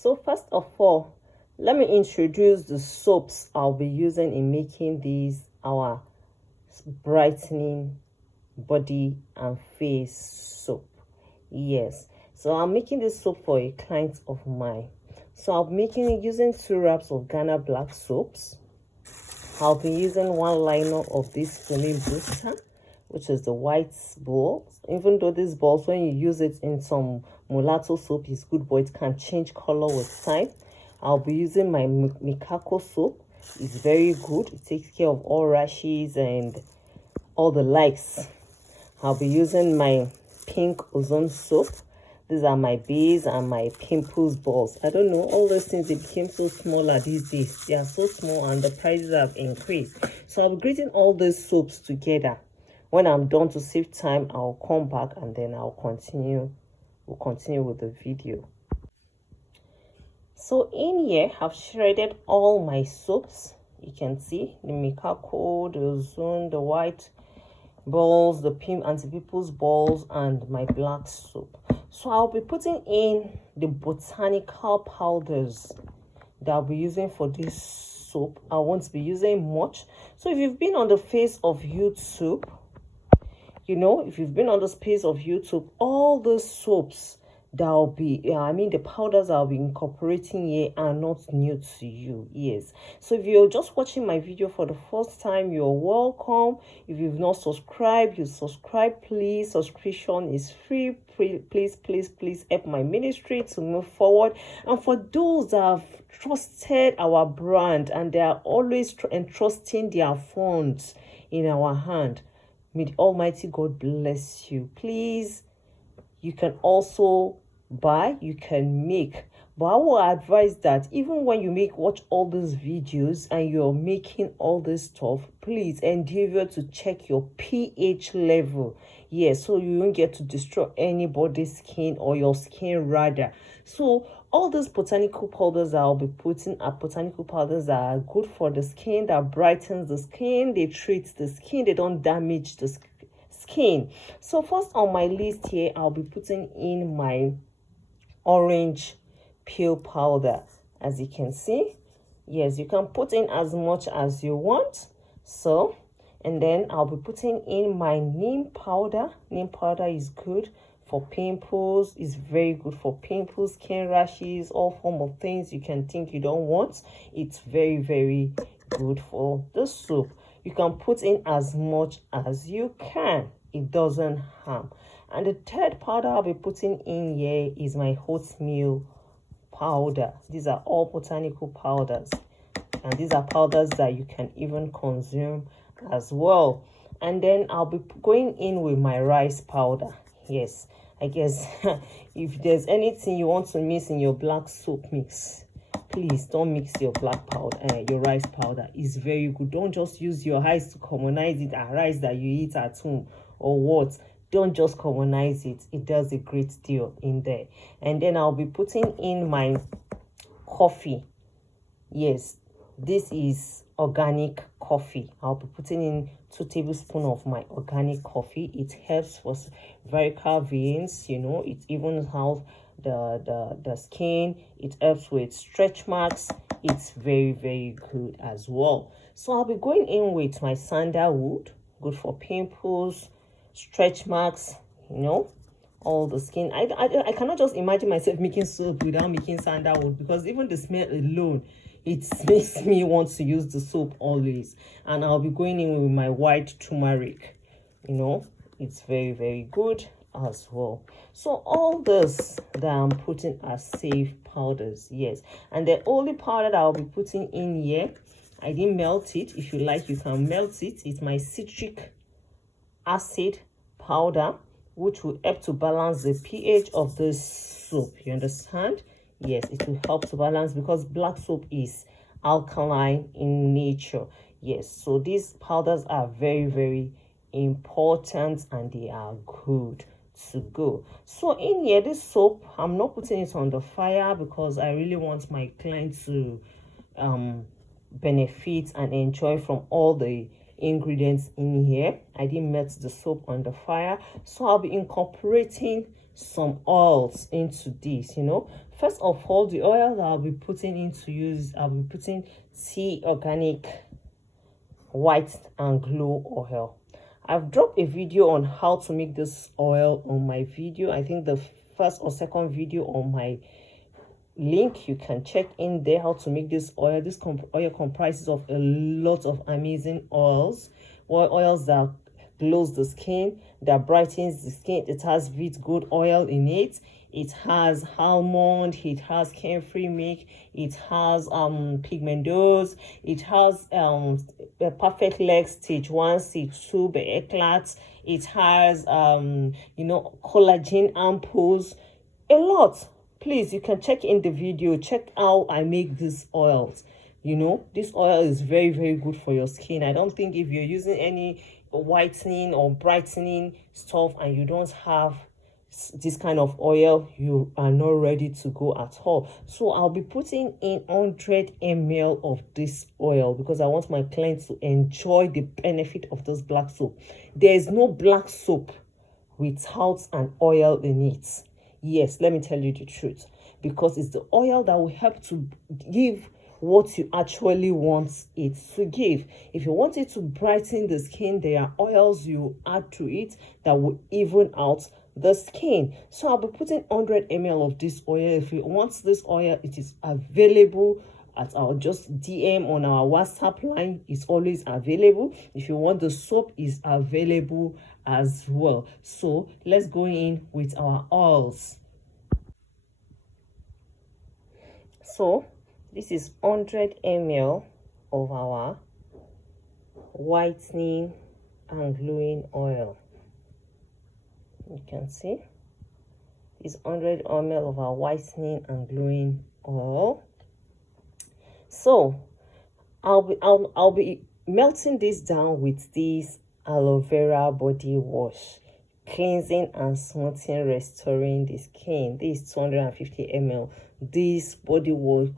So first of all, let me introduce the soaps I'll be using in making these our brightening body and face soap. Yes, so I'm making this soap for a client of mine. So I'll be making it using 2 wraps of Ghana black soaps. I'll be using 1 liner of this foaming booster, which is the white balls. Even though these balls, when you use it in some mulatto soap, is good, but it can change color with time. I'll be using my Mikako soap. It's very good. It takes care of all rashes and all the likes. I'll be using my pink ozone soap. These are my bees and my pimples balls. I don't know, all those things, they became so smaller these days. They are so small and the prices have increased. So I'll be grating all these soaps together. When I'm done, to save time, I'll come back and then I'll continue. We'll continue with the video. So in here, I've shredded all my soaps. You can see the Mikako, the ozone, the white balls, the pink anti-pimples balls, and my black soap. So I'll be putting in the botanical powders that I'll be using for this soap. I won't be using much. So if you've been on the face of YouTube, if you've been on the space of YouTube, all the soaps that'll be the powders I'll be incorporating here are not new to you. Yes, so if you're just watching my video for the first time, you're welcome. If you've not subscribed, you subscribe, please. Subscription is free. Please help my ministry to move forward. And for those that have trusted our brand and they are always entrusting their funds in our hand, may the Almighty God bless you. Please, you can also buy, you can make, but I will advise that even when you watch all these videos and you're making all this stuff, please endeavor to check your pH level. Yes, so you won't get to destroy anybody's skin, or your skin rather. So all these botanical powders I'll be putting are botanical powders that are good for the skin, that brightens the skin, they treat the skin, they don't damage the skin. So first on my list here, I'll be putting in my orange peel powder. As you can see, yes, you can put in as much as you want. So, and then I'll be putting in my neem powder. Neem powder is good for pimples. It's very good for pimples, skin rashes, all form of things you can think you don't want. It's very good for the soap. You can put in as much as you can. It doesn't harm. And the third powder I'll be putting in here is my oatmeal powder. These are all botanical powders, and these are powders that you can even consume as well. And then I'll be going in with my rice powder. Yes, I guess if there's anything you want to mix in your black soap mix, please don't mix your black powder, your rice powder. It's very good. Don't just use your eyes to commonize it, a rice that you eat at home or what. Don't just commonize it. It does a great deal in there. And then I'll be putting in my coffee. Yes, this is organic coffee. I'll be putting in 2 tablespoons of my organic coffee. It helps for varicose veins. It even helps the skin. It helps with stretch marks. It's very good as well. So I'll be going in with my sandalwood, good for pimples, stretch marks, all the skin. I cannot just imagine myself making soap without making sandalwood, because even the smell alone, it makes me want to use the soap always. And I'll be going in with my white turmeric. It's very good as well. So all this that I'm putting are safe powders. Yes, and the only powder that I'll be putting in here, I didn't melt it. If you like, you can melt it. It's my citric acid powder, which will help to balance the pH of this soap. You understand? Yes, it will help to balance, because black soap is alkaline in nature. Yes, so these powders are very important, and they are good to go. So in here, this soap, I'm not putting it on the fire because I really want my client to benefit and enjoy from all the ingredients in here. I didn't melt the soap on the fire, so I'll be incorporating some oils into this. First of all, the oil that I'll be putting into use, I'll be putting tea organic white and glow oil. I've dropped a video on how to make this oil on my video. I think the first or second video on my link, you can check in there how to make this oil. This oil comprises of a lot of amazing oils that glows the skin, that brightens the skin. It has wheat good oil in it. It has almond, it has cane-free milk, it has pigmentos, it has perfect leg stage 1, stage 2, the eclats, it has collagen ampoules, a lot. Please, you can check in the video, check how I make these oils. This oil is very, very good for your skin. I don't think if you're using any whitening or brightening stuff and you don't have this kind of oil, you are not ready to go at all. So I'll be putting in 100 ml of this oil because I want my clients to enjoy the benefit of this black soap. There is no black soap without an oil in it. Yes, let me tell you the truth, because it's the oil that will help to give what you actually want it to give. If you want it to brighten the skin, there are oils you add to it that will even out the skin. So I'll be putting 100 ml of this oil. If you want this oil, it is available at our just DM on our WhatsApp line. It's always available. If you want the soap, is available as well. So let's go in with our oils. So this is 100 ml of our whitening and glowing oil. You can see this 100 ml of our whitening and glowing oil. So I'll be melting this down with this aloe vera body wash, cleansing and smoothing, restoring the skin. This is 250 ml. This body wash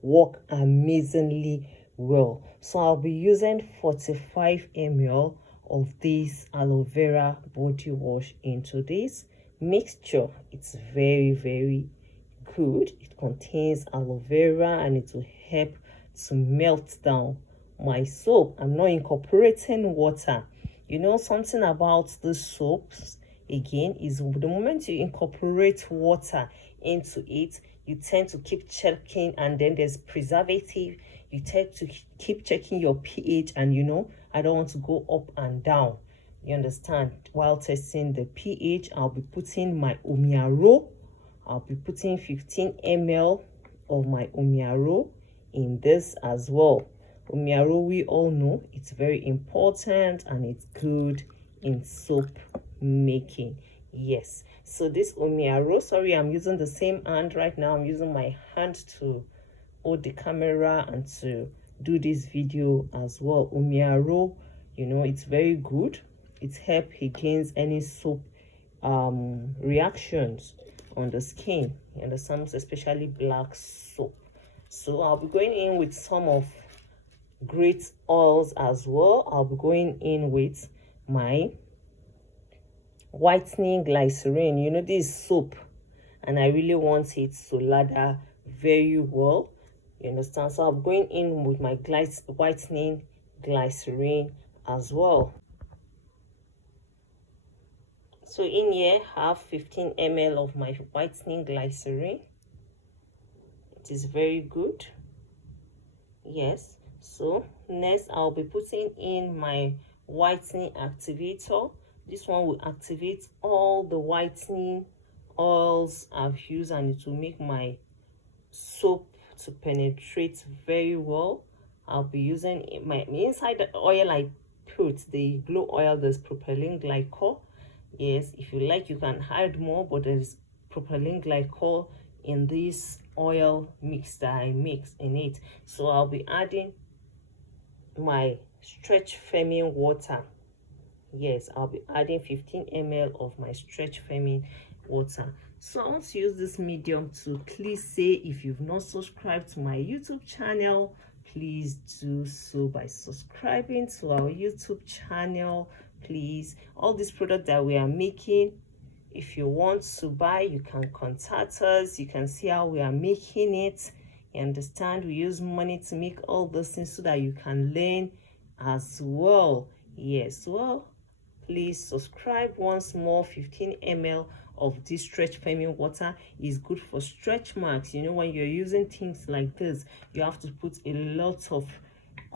work amazingly well. So I'll be using 45 ml of this aloe vera body wash into this mixture. It's very, very good. It contains aloe vera and it will help to melt down my soap. I'm not incorporating water. Something about the soaps again is the moment you incorporate water into it, you tend to keep checking, and then there's preservative. You tend to keep checking your pH, and I don't want to go up and down. You understand? While testing the pH, I'll be putting my omiaro. I'll be putting 15 ml of my omiaro in this as well. Omiaro, we all know it's very important and it's good in soap making. Yes, so this omiaro, sorry, I'm using the same hand right now. I'm using my hand to hold the camera and to do this video as well. Omiaro, it's very good. It helps against any soap reactions on the skin. You understand? Especially black soap. So I'll be going in with some of great oils as well. I'll be going in with my whitening glycerin. This soap, and I really want it to lather very well. You understand? So I'm going in with my whitening glycerin as well. So in here I have 15 ml of my whitening glycerin. It is very good. Yes. So next I'll be putting in my whitening activator. This one will activate all the whitening oils I've used, and it will make my soap to penetrate very well. I'll be using my inside the oil I put, the glow oil, there's propylene glycol. Yes, if you like, you can add more, but there's propylene glycol in this oil mix that I mix in it. So I'll be adding my stretch firming water. Yes, I'll be adding 15 ml of my stretch firming water. So I want to use this medium to please say, if you've not subscribed to my YouTube channel, please do so by subscribing to our YouTube channel. Please, all these products that we are making If you want to buy, you can contact us. You can see how we are making it. You understand? We use money to make all those things so that you can learn as well. Yes, well, please subscribe once more. 15 ml of this stretch firming water is good for stretch marks. You know, when you're using things like this, you have to put a lot of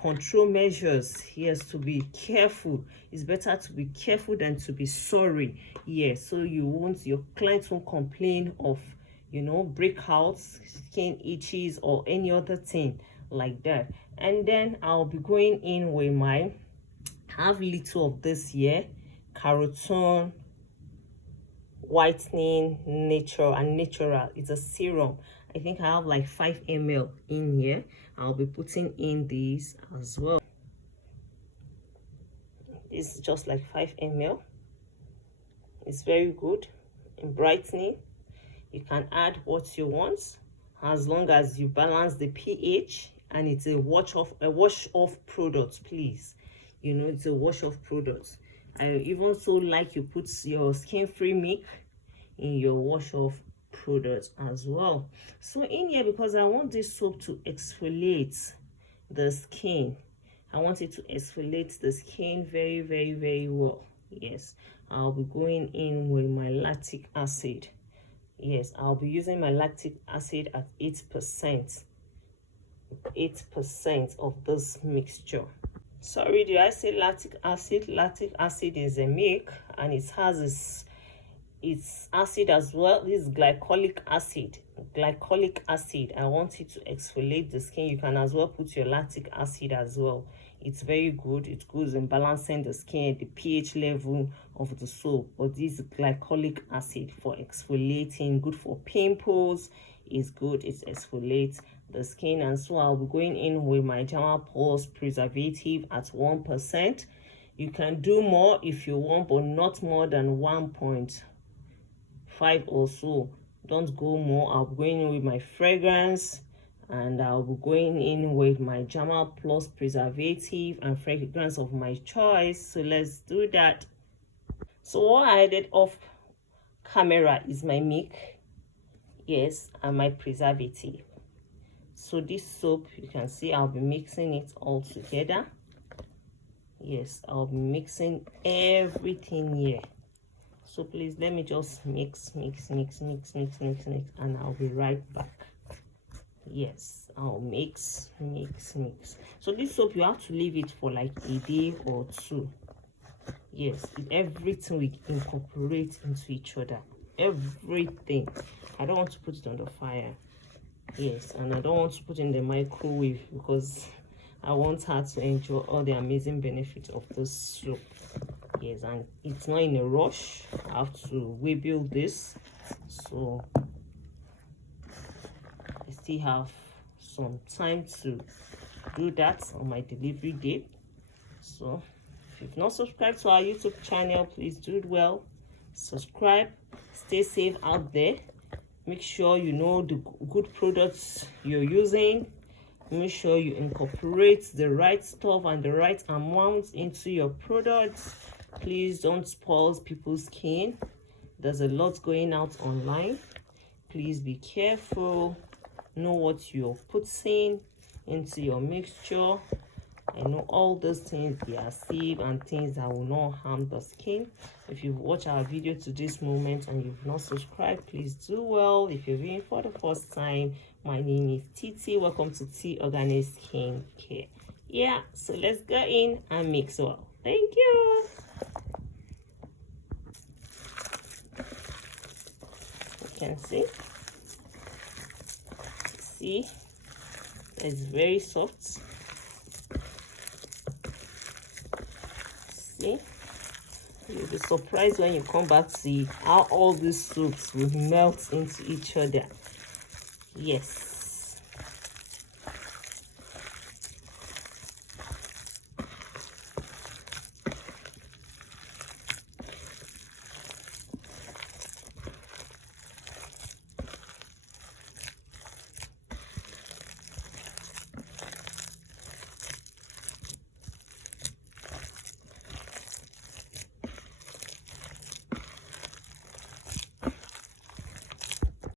control measures. Yes, to be careful. It's better to be careful than to be sorry. Yes, so your clients won't complain of, you know, breakouts, skin itches, or any other thing like that. And then I'll be going in with my have little of this here, carotene whitening natural. It's a serum. I think I have like 5 ml in here. I'll be putting in these as well. This is just like 5 ml. It's very good in brightening. You can add what you want as long as you balance the pH, and it's a wash off product, please. You know, it's a wash off product. I even so like you put your skin free milk in your wash off product as well. So in here, because I want this soap to exfoliate the skin, I want it to exfoliate the skin very, very, very well. Yes, I'll be going in with my lactic acid. Yes, I'll be using my lactic acid at 8%. 8% of this mixture. Sorry, did I say lactic acid? Lactic acid is a milk, and it has its acid as well. This is glycolic acid. Glycolic acid, I want it to exfoliate the skin. You can as well put your lactic acid as well. It's very good. It goes in balancing the skin, the pH level of the soap. But this glycolic acid for exfoliating, good for pimples, is good. It exfoliates the skin. And so I'll be going in with my Derma Pulse preservative at 1%. You can do more if you want, but not more than 1.5 or so. Don't go more. I'll be going in with my fragrance, and I'll be going in with my Derma Plus preservative and fragrance of my choice. So let's do that. So what I added off camera is my milk, yes, and my preservative. So this soap, you can see I'll be mixing it all together. Yes, I'll be mixing everything here. So please let me just mix, and I'll be right back. Yes, I'll mix. So this soap, you have to leave it for like a day or two. Yes, everything we incorporate into each other. Everything. I don't want to put it on the fire. Yes, and I don't want to put it in the microwave because I want her to enjoy all the amazing benefits of this soap. Yes, and it's not in a rush. I have to rebuild this, so I still have some time to do that on my delivery date. So if you've not subscribed to our YouTube channel, please do it well. Subscribe. Stay safe out there. Make sure you know the good products you're using. Make sure you incorporate the right stuff and the right amount into your products. Please don't spoil people's skin. There's a lot going out online. Please be careful. Know what you're putting into your mixture. I know all those things, they are safe and things that will not harm the skin. If you've watched our video to this moment and you've not subscribed, please do well. If you're viewing for the first time, my name is Titi. Welcome to T Organic Skincare. Yeah, so let's go in and mix well. Thank you. You can see it's very soft. See, you'll be surprised when you come back to see how all these soaps will melt into each other. Yes.